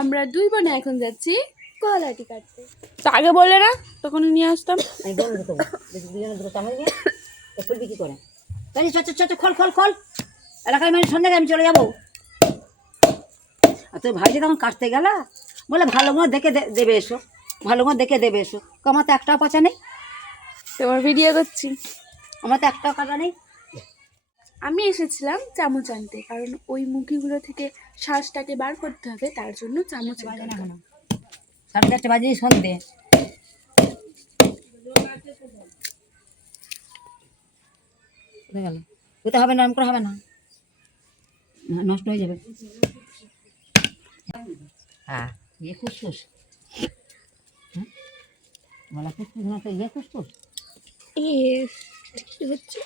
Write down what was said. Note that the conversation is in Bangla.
আমরা দুই বোনে এখন যাচ্ছি কলাটি কাটতে। তো আগে বললে না, তখন নিয়ে আসতাম। আমি বলবো তো দুজনে দুটো চামচ নিয়ে খুলবি কি করে? তাই খোল খোল খোল, এলাকায় মানে সন্ধ্যাকে আমি চলে যাবো। আর তোর ভাই যে তখন কাটতে গেল বলে ভালো মতো দেখে দেবে এসো, ভালো মতো দেখে দেবে এসো। আমার তো একটাও পচা নেই, তোমার ভিডিও করছি। আমার তো একটাও কাটা নেই। আমি এসেছিলাম চামচ আনতে, কারণ ওই মুরগিগুলো থেকে শ্বাসটাকে বার করতে হবে, তার জন্য চামচ বাজে না দরকার। এখনো 4:30 বাজে সন্ধে। কোথায় গেল? কোথায় হবে না, করে হবে না, নষ্ট হয়ে যাবে। হ্যাঁ ইয়ে খুশখুশ, বলা খুশখুশ না তো ইয়ে খুশখুশ। হচ্ছে